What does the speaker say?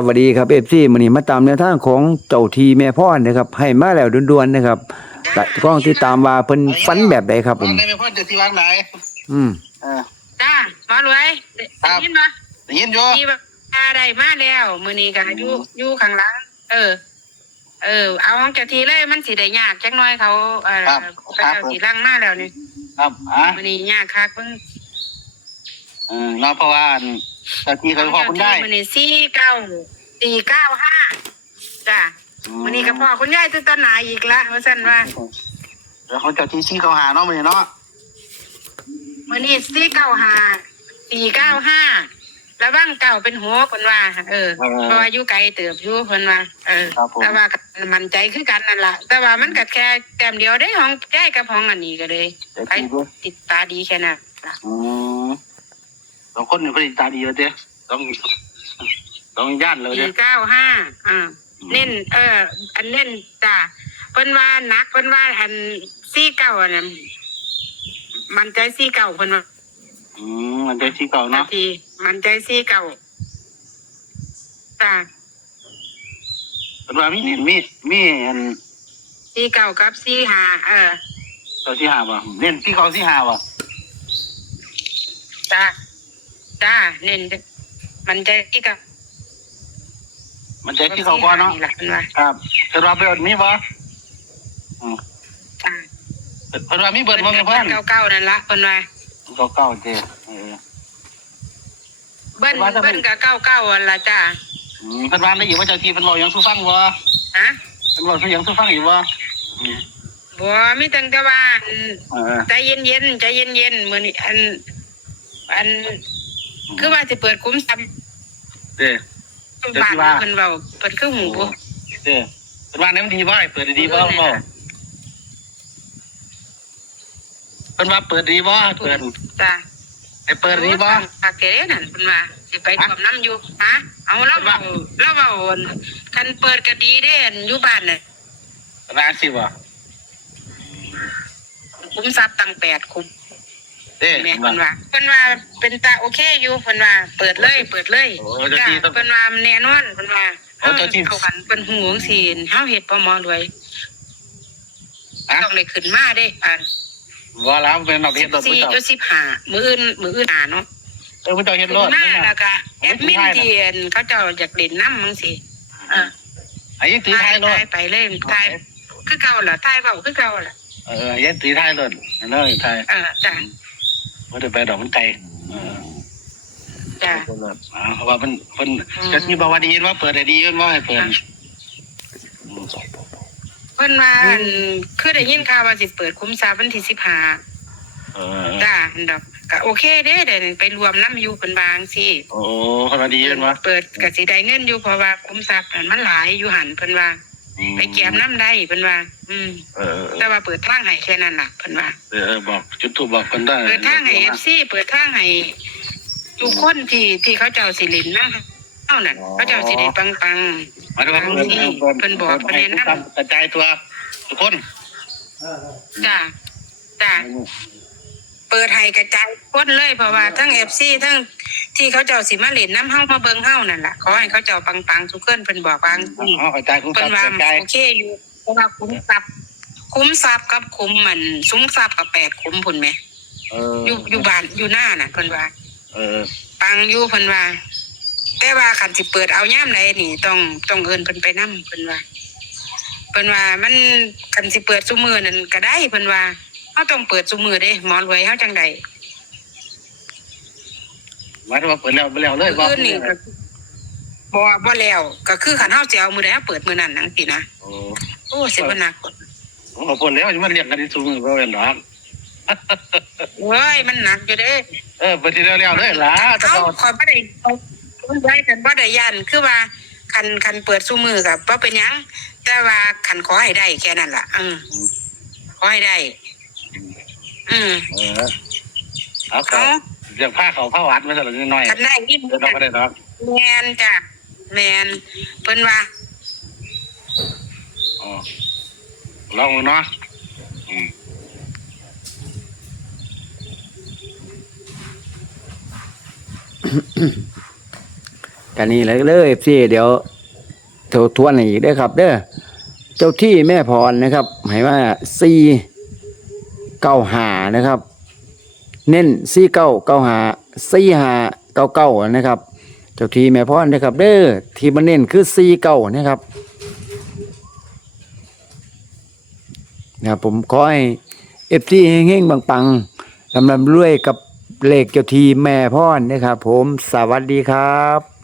สวัสดีครับFCมื้อนี้มาตามแนวทางของเจ้าทีแม่พรนะครับให้มาแล้วด่วนๆนะครับแต่ก็ต้องติดตามว่าเพิ่นฝันแบบใดครับผมวางได้ไหมพ่อจะที่วางไหนอืมเออจ้ามารวยได้ยินบ่ได้ยินอยู่มีว่าได้มาแล้วมื้อนี้ก็อยู่ข้างหลังเอาของเจ้าทีเลยมันสิได้ยากจักหน่อยเขาเขาเจ้าสิลังมาแล้วนี่ครับมื้อนี้ยากคักเพิ่นเนาะเพราะว่าเจ้าที่เขาพ่อคุณได้มื้อนี้49495จ้ามื้อนี้ก็พ่อคุณยายตึกตนหนาอีกละว่าซั่นว่าแล้วเขาเจ้าที่ชี้เขาหาเนาะมื้อนี้เนาะมื้อนี้495แล้วบ้างเก่าเป็นหัวเพิ่นว่าเพราะว่าอยู่ไกลเติบอยู่เพิ่นว่าแต่ว่ามันใจคือกันนั่นล่ะแต่ว่ามันก็แค่แต้มเดียวได้ของยายกับของอันนี้ก็เลยไปติดตาดีแค่นั้น2คนนี่เพิ่นตาดีว่าเด้ต้องย่านเลยเด้495เน้นอันเน้นจ้ะเพิ่นว่านักเพิ่นว่าอัน49อันนั้นมันใจ49เพิ่นว่ามันใจที่เก่าเนาะมันใจ49จ้ะเพิ่นว่ามีอัน49กับ45ตัวที่5บ่เน้นที่เก่าที่5บ่จ้าเน้นมันใจที่กับมันใจที่เขาบ่เนาะครับเพิ่นว่าเบิ่นมีบ่จ้าเพิ่นว่ามีเบิ่นบ่แม่พ่อน99นั่นล่ะเพิ่นว่า99เด้เบิ่นก็99อันล่ะจ้าเพิ่นว่าได้อยู่ว่าเจ้าที่เพิ่นเว้าหยังสู่ฟังบ่ฮะเพิ่นเว้าหยังสู่ฟังอีกบ่บ่มีตั้งแต่ว่าใจเย็นๆใจเย็นๆมื้อนี้อันคือว่าสิเปิดคุ้มซ้ำเด้บ้านเพิ่นเว้าเพิ่นคือหูบ่เด้เพิ่นว่าได้มันดีบ่เปิดดีบ่บ่เพิ่นว่าเปิดดีบ่เปิดจ้าให้เปิดดีบ่อาเกนั่นเพิ่นว่าสิไปร่วมน้ำอยู่ฮะเอาแล้วเว้าคันเปิดก็ดีเด้อยู่บ้านน่ะร้านสิบ่คุ้มทรัพย์ตั้ง8คุ้มเด้แม่เพิ่นว่าเป็นตาโอเคอยู่เพิ่นว่าเปิดเลยจ้าเพิ่นว่าแน่นอนเพิ่นว่าเข้ากันเพิ่นหูจังซี่เฮาเฮ็ดบ่หมอรวยต้องได้ขึ้นมาเด้ว่าแล้วเป็นเอาเฮ็ดตัวผู้เจ้า15มื้ออื่นเนาะผู้เจ้าเฮ็ดรถแล้วก็แอดมินที่เขาเจ้าอยากเล่นนำจังซี่ไอ้ยังตีท้ายรถไปเลยท้ายคือเก่าล่ะท้ายเว้าคือเก่าล่ะยังตีท้ายรถเลยท้ายจ้ะบ่ได้ไปดอกมันไกลจ้ะเพราะว่าเพิ่นจะสิบอกว่าดีว่าเปิดได้ดีขึ้นว่าให้เปิดเพิ่นว่าคือได้ยินข่าวว่าสิเปิดคุ้มทรัพย์วันที่15จ้ะดอกก็โอเคเด้ไปรวมน้ำอยู่เพิ่นวาจังซี่โอ้เพิ่นว่าดีเพิ่นว่าเปิดก็สิได้เงินอยู่เพราะว่าคุ้มทรัพย์มันหลายอยู่หั่นเพิ่นว่าไปแก้มน้ำได้เพิ่นว่าแต่ว่าเปิดทางให้แค่นั้นล่ะเพิ่นว่าบอกจุดทูปบอกเพิ่นได้เปิดทางให้ FC เปิดทางให้ทุกคนที่เขาเจ้าสิเล่นนะเฮานั่นเขาเจ้าสิได้ปังหมายถึงว่าเพิ่นบอกเพิ่นแนะนำกระจายตัวทุกคนจ้ะเปิดให้กระจายคนเลยเพราะว่าทั้ง FC ทั้งที่เขาเจ้าสิมาเล่นน้ำเฮามาเบิ่งเฮานั่นล่ะขอให้เขาเจ้าปังๆทุกคนเพิ่นบอกว่ากระจายคุ้มทรัพย์กระจายโอเคอยู่เพราะว่าคุ้มทรัพย์กับคุ้มมันซุ้มทรัพย์กับ8คุ้มพุ่นแม่อยู่บ้านอยู่หน้าน่ะเพิ่นว่าปังอยู่เพิ่นว่าแต่ว่าคันสิเปิดเอายามใดนี่ต้องเอิ้นเพิ่นไปนำเพิ่นว่ามันคันสิเปิดซุมื้อนั่นก็ได้เพิ่นว่าเฮาต้องเปิดซุมื้อเด้หมอรวยเฮาจังได๋หมายถึงว่าเปิดแล้วเลยบ่นี่บ่แล้วก็คือคันเฮาสิเอามื้อใดเฮาเปิดมื้อนั้นจังซี่นะโอ้สิบ่หนักเปิดแล้วสิมาเรียกกันที่ซุมื้อบ่แม่นดอกโอ้ยมันหนักอยู่เด้เปิดทีแล้วเลยล่ะขอบ่ได้ได้กันบ่ได้ย่านคือว่าคันเปิดซุมื้อก็บ่เป็นหยังแต่ว่าคันขอให้ได้แค่นั้นล่ะขอให้ได้เขาเรียกผ้าเขาผ้าวัดมาซะละน้อยคันได้ยินบ่ได้ดอกแม่นจ้ะแม่นเพิ่นว่าลองเนาะ กันนี่เลยพี่เดี๋ยวทวนให้อีกเด้อครับเด้อเจ้าที่แม่พรนะครับให้ว่า495นะครับ เน้น49954599นะครับ เจ้าที่แม่พรนะครับเด้อที่มันเน้นคือ49นะครับผมขอให้ FT เฮงๆปังๆลำรวยกับเลขเจ้าที่แม่พรนะครับผมสวัสดีครับ